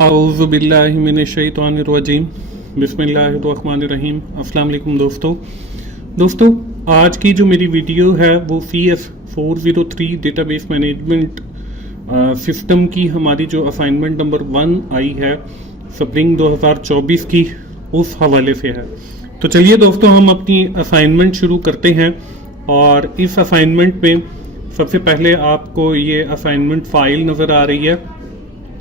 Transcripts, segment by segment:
आऊज़ुबिल्लाहिमिनश्शैतानिर्रजीम बिस्मिल्लाहिर्रहमानिर्रहीम। अस्सलाम वालेकुम दोस्तों, आज की जो मेरी वीडियो है वो CS403 डेटाबेस मैनेजमेंट सिस्टम की हमारी जो असाइनमेंट नंबर 1 आई है स्प्रिंग 2024 की, उस हवाले से है। तो चलिए दोस्तों, हम अपनी असाइनमेंट शुरू करते हैं। और इस असाइनमेंट में सबसे पहले आपको ये असाइनमेंट फाइल नज़र आ रही है।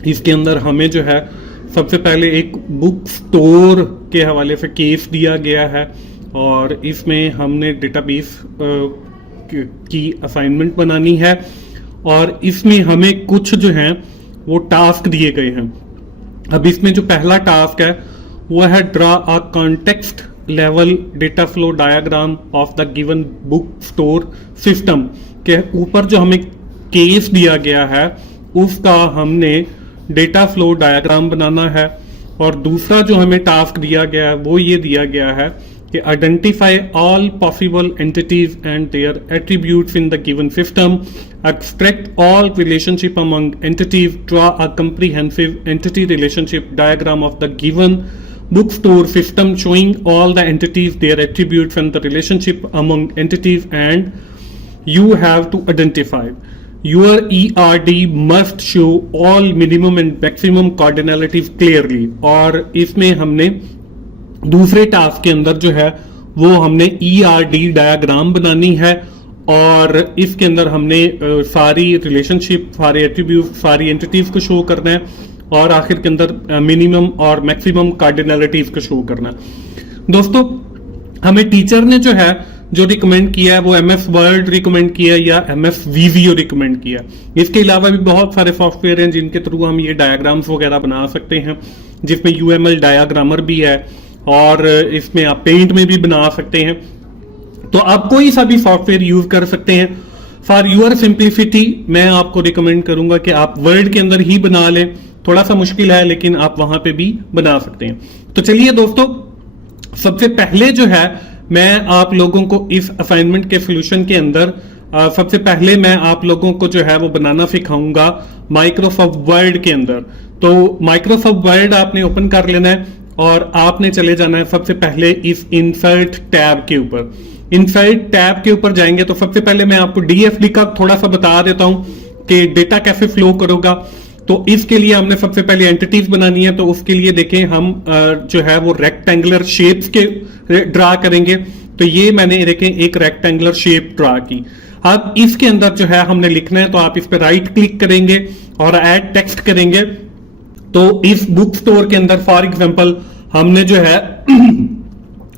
इसके अंदर हमें जो है सबसे पहले एक बुक स्टोर के हवाले से केस दिया गया है और इसमें हमने डेटाबेस की असाइनमेंट बनानी है और इसमें हमें कुछ जो हैं वो टास्क दिए गए हैं। अब इसमें जो पहला टास्क है वो है draw a context level data flow diagram of the given book store system के ऊपर जो हमें केस दिया गया है उसका हमने डेटा फ्लो डायग्राम बनाना है। और दूसरा जो हमें टास्क दिया गया है वो ये दिया गया है कि identify all possible entities and their attributes in the given system, extract all relationship among entities, draw a comprehensive entity relationship diagram of the given bookstore system showing all the entities, their attributes and the relationship among entities, and you have to identify. Your ERD must show all minimum and maximum cardinalities clearly. और इसमें हमने दूसरे task के अंदर जो है वो हमने ERD डायग्राम बनानी है और इसके अंदर हमने सारी रिलेशनशिप, सारे एट्रीब्यूट, सारी एंटिटीज को शो करना है और आखिर के अंदर मिनिमम और मैक्सिमम कार्डिनलिटीज को शो करना। दोस्तों, हमें टीचर ने जो है जो रिकमेंड किया है वो MS वर्ड रिकमेंड किया है या MS Visio रिकमेंड किया है। इसके अलावा भी बहुत सारे सॉफ्टवेयर हैं जिनके थ्रू हम ये डायग्राम्स वगैरह बना सकते हैं, जिसमें UML डायग्रामर भी है और इसमें आप पेंट में भी बना सकते हैं। तो आप कोई सा भी सॉफ्टवेयर यूज कर सकते हैं। फॉर यूर सिंप्लिसिटी मैं आपको रिकमेंड करूंगा कि आप वर्ड के अंदर ही बना लें। थोड़ा सा मुश्किल है लेकिन आप वहां पे भी बना सकते हैं। तो चलिए दोस्तों, सबसे पहले जो है मैं आप लोगों को इस असाइनमेंट के सॉल्यूशन के अंदर सबसे पहले मैं आप लोगों को जो है वो बनाना सिखाऊंगा माइक्रोसॉफ्ट वर्ड के अंदर। तो माइक्रोसॉफ्ट वर्ड आपने ओपन कर लेना है और आपने चले जाना है सबसे पहले इस इंसर्ट टैब के ऊपर। इंसर्ट टैब के ऊपर जाएंगे तो सबसे पहले मैं आपको DFD का थोड़ा सा बता देता हूं कि डेटा कैसे फ्लो करोगा। तो इसके लिए हमने सबसे पहले एंटिटीज बनानी है, तो उसके लिए देखें हम जो है वो रेक्टेंगुलर शेप्स के ड्रा करेंगे। तो ये मैंने देखें एक रेक्टेंगुलर शेप ड्रा की। अब इसके अंदर जो है हमने लिखना है, तो आप इस पर राइट क्लिक करेंगे और ऐड टेक्स्ट करेंगे। तो इस बुक स्टोर के अंदर फॉर एग्जांपल हमने जो है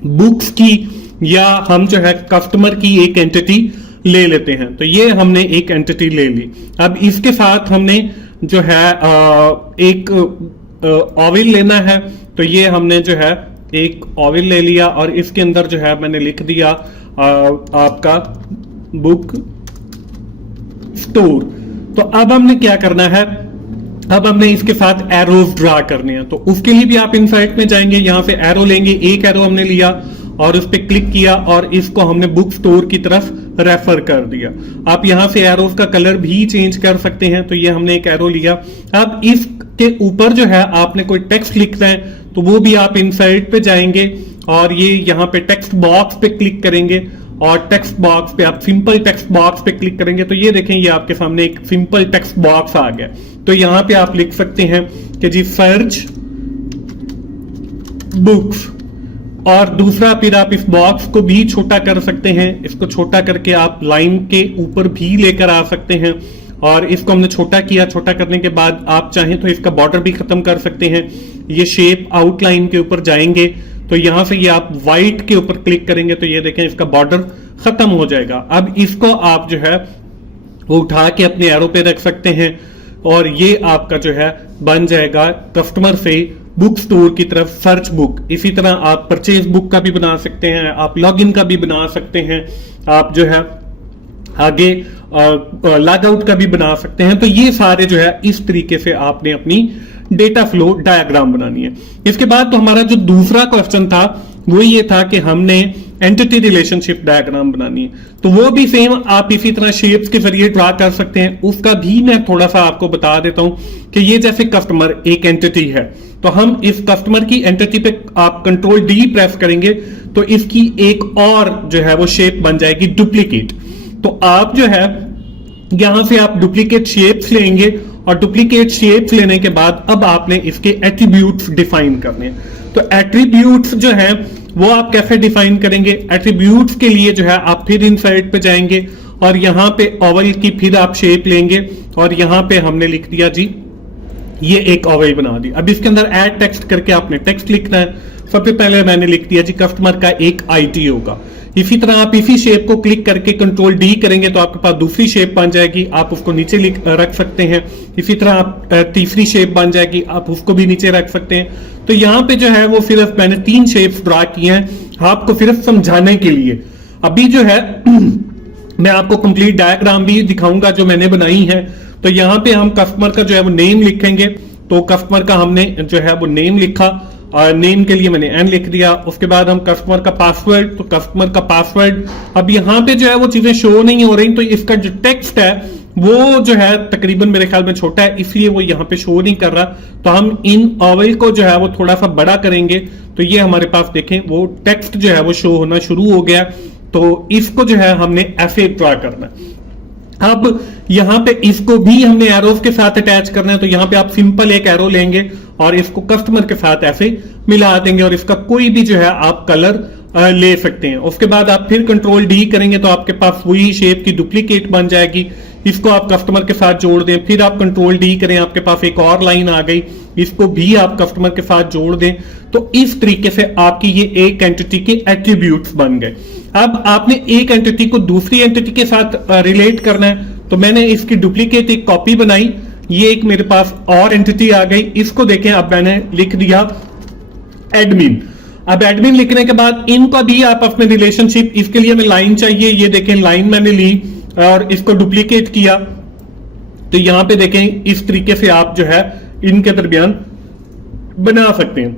बुक्स की या हम जो है कस्टमर की एक एंटिटी ले लेते हैं। तो ये हमने एक एंटिटी ले ली। अब इसके साथ हमने जो है एक ऑविल लेना है। तो ये हमने जो है एक ऑविल ले लिया और इसके अंदर जो है मैंने लिख दिया आपका बुक स्टोर। तो अब हमने क्या करना है, अब हमने इसके साथ एरोज ड्रा करने हैं। तो उसके लिए भी आप इनसाइट में जाएंगे, यहां से एरो लेंगे। एक एरो हमने लिया और उस पर क्लिक किया और इसको हमने बुक स्टोर की तरफ रेफर कर दिया। आप यहां से एरोज का कलर भी चेंज कर सकते हैं। तो ये हमने एक एरो लिया। अब इसके ऊपर जो है आपने कोई टेक्स्ट लिखना है तो वो भी आप इनसाइट पे जाएंगे और ये यहां पे टेक्स्ट बॉक्स पे क्लिक करेंगे और टेक्स्ट बॉक्स पे आप सिंपल टेक्स्ट बॉक्स पे क्लिक करेंगे तो ये देखें ये आपके सामने एक सिंपल टेक्स्ट बॉक्स आ गया। तो यहां पे आप लिख सकते हैं कि जी सर्च बुक्स। और दूसरा फिर आप इस बॉक्स को भी छोटा कर सकते हैं। इसको छोटा करके आप लाइन के ऊपर भी लेकर आ सकते हैं और इसको हमने छोटा किया। छोटा करने के बाद आप चाहें तो इसका बॉर्डर भी खत्म कर सकते हैं। ये शेप आउटलाइन के ऊपर जाएंगे तो यहां से ये आप व्हाइट के ऊपर क्लिक करेंगे तो ये देखें इसका बॉर्डर खत्म हो जाएगा। अब इसको आप जो है वो उठा के अपने एरो पे रख सकते हैं और ये आपका जो है बन जाएगा कस्टमर से बुक स्टोर की तरफ सर्च बुक। इसी तरह आप परचेज बुक का भी बना सकते हैं, आप लॉगिन का भी बना सकते हैं, आप जो है आगे लॉग आउट का भी बना सकते हैं। तो ये सारे जो है इस तरीके से आपने अपनी डेटा फ्लो डायग्राम बनानी है। इसके बाद तो हमारा जो दूसरा क्वेश्चन था वो ये था कि हमने एंटिटी रिलेशनशिप डायग्राम बनानी है तो वो भी सेम आप इसी तरह शेप्स के जरिए ड्रा कर सकते हैं। उसका भी मैं थोड़ा सा आपको बता देता हूं कि ये जैसे कस्टमर एक एंटिटी है तो हम इस कस्टमर की एंटिटी पे आप कंट्रोल डी प्रेस करेंगे तो इसकी एक और जो है वो शेप बन जाएगी डुप्लीकेट। तो आप जो है यहां से आप डुप्लीकेट शेप्स लेंगे और डुप्लीकेट शेप्स लेने के बाद अब आपने इसके एट्रीब्यूट्स डिफाइन करने हैं। तो एट्रीब्यूट्स जो है वो आप कैसे डिफाइन करेंगे? एट्रीब्यूट्स के लिए जो है आप फिर इंसर्ट पे जाएंगे और यहां पे ओवल की फिर आप शेप लेंगे और यहां पे हमने लिख दिया जी ये एक ओवल बना दी। अब इसके अंदर ऐड टेक्स्ट करके आपने टेक्स्ट लिखना है। सबसे पहले मैंने लिख दिया जी कस्टमर का एक आईटी होगा। इसी तरह आप इसी शेप को क्लिक करके कंट्रोल डी करेंगे तो आपके पास दूसरी शेप बन जाएगी, आप उसको नीचे रख सकते हैं। इसी तरह आप तीसरी शेप बन जाएगी, आप उसको भी नीचे रख सकते हैं। तो यहाँ पे जो है वो सिर्फ मैंने 3 शेप्स ड्रा किए हैं आपको सिर्फ समझाने के लिए। अभी जो है मैं आपको कंप्लीट डायग्राम भी दिखाऊंगा जो मैंने बनाई है। तो यहाँ पे हम कस्टमर का जो है वो नेम लिखेंगे। तो कस्टमर का हमने जो है वो नेम लिखा और नेम के लिए मैंने एन लिख दिया। उसके बाद हम कस्टमर का पासवर्ड, तो कस्टमर का पासवर्ड अब यहाँ पे जो है वो चीजें शो नहीं हो रही तो इसका जो टेक्स्ट है वो जो है तकरीबन मेरे ख्याल में छोटा है इसलिए वो यहाँ पे शो नहीं कर रहा। तो हम इन ओवल को जो है वो थोड़ा सा बड़ा करेंगे तो ये हमारे पास देखें वो टेक्स्ट जो है वो शो होना शुरू हो गया। तो इसको जो है हमने ऐसे ड्रा करना है। अब यहां पे इसको भी हमने एरोस के साथ अटैच करना है। तो यहां पे आप सिंपल एक एरो लेंगे और इसको कस्टमर के साथ ऐसे मिला देंगे और इसका कोई भी जो है आप कलर ले सकते हैं। उसके बाद आप फिर कंट्रोल डी करेंगे तो आपके पास वही शेप की डुप्लीकेट बन जाएगी। इसको आप कस्टमर के साथ जोड़ दें, फिर आप कंट्रोल डी करें, आपके पास एक और लाइन आ गई, इसको भी आप कस्टमर के साथ जोड़ दें। तो इस तरीके से आपकी ये एक एंटिटी के एट्रीब्यूट्स बन गए। अब आपने एक एंटिटी को दूसरी एंटिटी के साथ रिलेट करना है तो मैंने इसकी डुप्लीकेट एक कॉपी बनाई। ये एक मेरे पास और एंटिटी आ गई। इसको देखें, अब मैंने लिख दिया एडमिन। अब एडमिन लिखने के बाद इनका भी आप अपने रिलेशनशिप, इसके लिए हमें लाइन चाहिए। ये देखें लाइन मैंने ली और इसको डुप्लीकेट किया तो यहां पे देखें इस तरीके से आप जो है इनके दरमियान बना सकते हैं।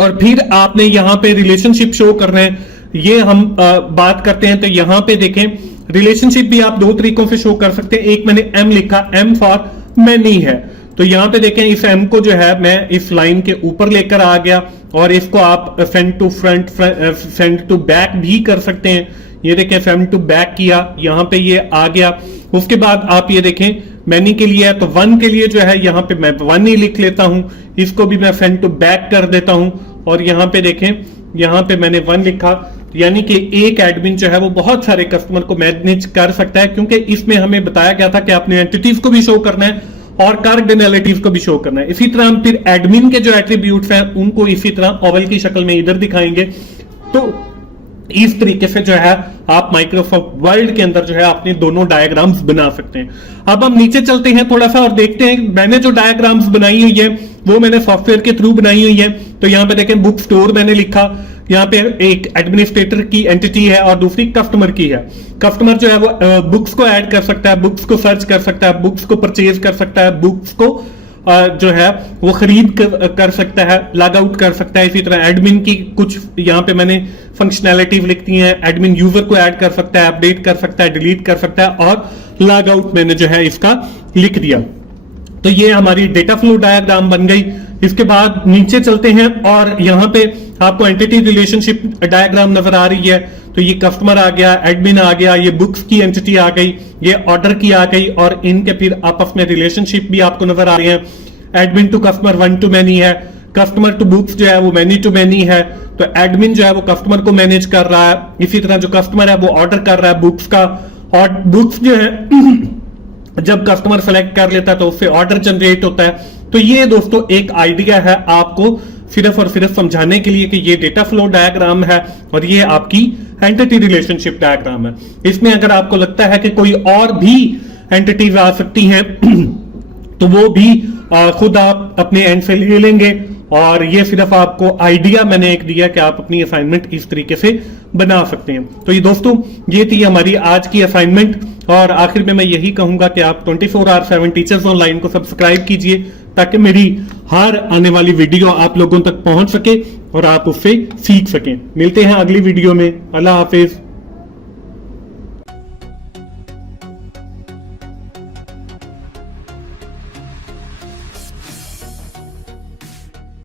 और फिर आपने यहां पे रिलेशनशिप शो करना है। ये हम बात करते हैं तो यहां पे देखें रिलेशनशिप भी आप 2 तरीकों से शो कर सकते हैं। एक मैंने एम लिखा, एम फॉर मैनी है। तो यहां पे देखें इस एम को जो है मैं इस लाइन के ऊपर लेकर आ गया और इसको आप front to front, front to back भी कर सकते हैं। ये देखें फ्रंट टू बैक किया, यहां पे ये आ गया। उसके बाद आप ये देखें मैनी के लिए है तो 1 के लिए जो है यहां पे मैं 1 ही लिख लेता हूं। इसको भी मैं फ्रंट टू बैक कर देता हूं और यहां पे देखें यहां पे मैंने 1 लिखा। यानी कि एक एडमिन जो है वो बहुत सारे कस्टमर को मैनेज कर सकता है क्योंकि इसमें हमें बताया गया था कि आपने एंटिटीज को भी शो करना है और कार्डिनलिटीज को भी शो करना है। इसी तरह हम फिर एडमिन के जो एट्रीब्यूट्स हैं उनको इसी तरह ओवल की शक्ल में इधर दिखाएंगे। तो इस तरीके से जो है आप माइक्रोसॉफ्ट वर्ड के अंदर जो है अपने दोनों डायग्राम्स बना सकते हैं। अब हम नीचे चलते हैं थोड़ा सा और देखते हैं मैंने जो डायग्राम्स बनाई हुई है वो मैंने सॉफ्टवेयर के थ्रू बनाई हुई है। तो यहां पे देखें बुक स्टोर मैंने लिखा, यहाँ पे एक एडमिनिस्ट्रेटर की एंटिटी है और दूसरी कस्टमर की है। कस्टमर जो है वो बुक्स को ऐड कर सकता है, बुक्स को सर्च कर सकता है, बुक्स को परचेज कर सकता है, बुक्स को जो है वो खरीद कर सकता है, लॉग आउट कर सकता है। इसी तरह एडमिन की कुछ यहाँ पे मैंने फंक्शनैलिटीज लिखती हैं। एडमिन यूजर को ऐड कर सकता है, अपडेट कर सकता है, डिलीट कर सकता है और लॉग आउट मैंने जो है इसका लिख दिया। तो ये हमारी डेटा फ्लो डायग्राम बन गई। इसके बाद नीचे चलते हैं और यहाँ पे आपको एंटिटी रिलेशनशिप डायग्राम नजर आ रही है। तो ये कस्टमर आ गया, एडमिन आ गया, ये बुक्स की एंटिटी आ गई, ये ऑर्डर की आ गई और इनके फिर आपस में रिलेशनशिप भी आपको नजर आ रहे हैं। Admin to customer 1 to many है, कस्टमर टू बुक्स जो है वो मैनी टू मैनी है। तो एडमिन जो है वो कस्टमर को मैनेज कर रहा है, इसी तरह जो कस्टमर है वो ऑर्डर कर रहा है बुक्स का। और बुक्स जो है जब कस्टमर सेलेक्ट कर लेता है तो उससे ऑर्डर जनरेट होता है। तो ये दोस्तों एक आइडिया है आपको सिर्फ और सिर्फ समझाने के लिए कि ये डेटा फ्लो डायग्राम है और ये आपकी एंटिटी रिलेशनशिप डायग्राम है। इसमें अगर आपको लगता है कि कोई और भी एंटिटीज आ सकती हैं तो वो भी खुद आप अपने एंड से ले लेंगे। और ये सिर्फ आपको आइडिया मैंने एक दिया कि आप अपनी असाइनमेंट इस तरीके से बना सकते हैं। तो ये दोस्तों ये थी हमारी आज की असाइनमेंट और आखिर में मैं यही कहूंगा कि आप 24/7 टीचर्स ऑनलाइन को सब्सक्राइब कीजिए ताकि मेरी हर आने वाली वीडियो आप लोगों तक पहुंच सके और आप उससे सीख सकें। मिलते हैं अगली वीडियो में। अल्लाह हाफिज।